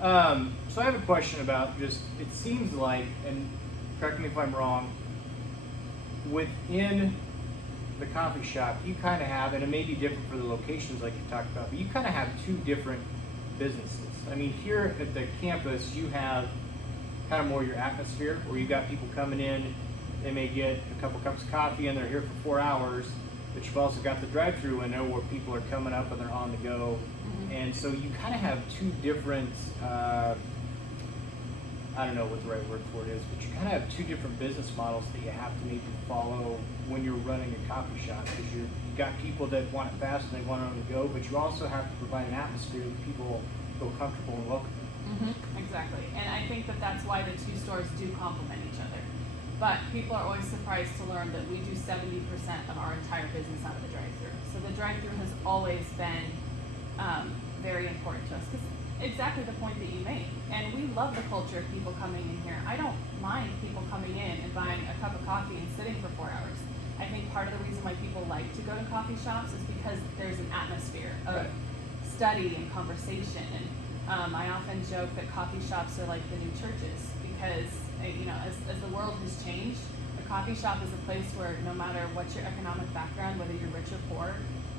So I have a question about just, it seems like, and correct me if I'm wrong, within the coffee shop, you kind of have, and it may be different for the locations like you talked about, but you kind of have two different businesses. I mean, here at the campus, you have kind of more your atmosphere, where you got people coming in, they may get a couple cups of coffee and they're here for 4 hours, but you've also got the drive-through window where people are coming up and they're on the go. And so you kind of have two different, I don't know what the right word for it is, but you kind of have two different business models that you have to maybe follow when you're running a coffee shop, because you got people that want it fast and they want it on the go, but you also have to provide an atmosphere that people feel comfortable and welcome. Exactly, and I think that that's why the two stores do complement each other. But people are always surprised to learn that we do 70% of our entire business out of the drive-through. So the drive-through has always been very important to us, because exactly the point that you make. And we love the culture of people coming in here. I don't mind people coming in and buying a cup of coffee and sitting for 4 hours. I think part of the reason why people like to go to coffee shops is because there's an atmosphere of study and conversation. And I often joke that coffee shops are like the new churches, because as the world has changed, a coffee shop is a place where no matter what your economic background, whether you're rich or poor,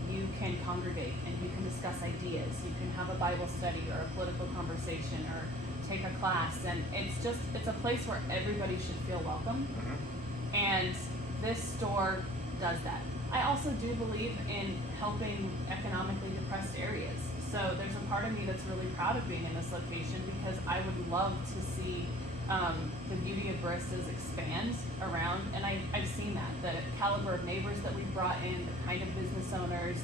you can congregate and you can discuss ideas. You can have a Bible study or a political conversation or take a class, and it's a place where everybody should feel welcome. And this store does that. I also do believe in helping economically depressed areas. So there's a part of me that's really proud of being in this location, because I would love to see the beauty of Baristas expand around, and I've seen that. The caliber of neighbors that we've brought in, the kind of business owners,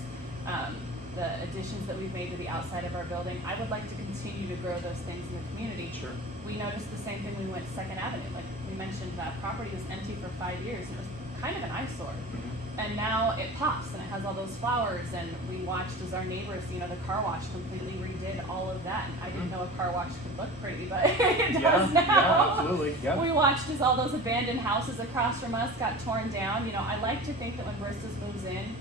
the additions that we've made to the outside of our building. I would like to continue to grow those things in the community. Sure. We noticed the same thing when we went to 2nd Avenue. Like we mentioned, that property was empty for 5 years, and it was kind of an eyesore. And now it pops and it has all those flowers, and we watched as our neighbors, the car wash completely redid all of that. And I didn't know a car wash could look pretty, but it does now. Yeah, absolutely. Yeah. We watched as all those abandoned houses across from us got torn down. I like to think that when Baristas moves in,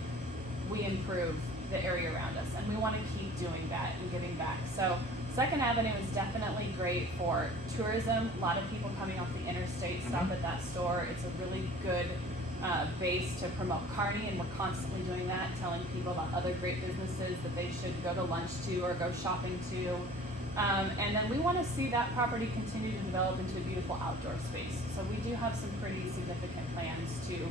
we improve the area around us, and we want to keep doing that and giving back. So 2nd Avenue is definitely great for tourism. A lot of people coming off the interstate stop at that store. It's a really good base to promote Kearney, and we're constantly doing that, telling people about other great businesses that they should go to lunch to or go shopping to. And then we want to see that property continue to develop into a beautiful outdoor space. So we do have some pretty significant plans to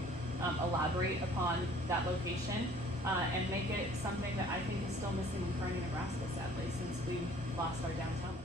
elaborate upon that location and make it something that I think is still missing in Kearney, Nebraska, sadly, since we lost our downtown.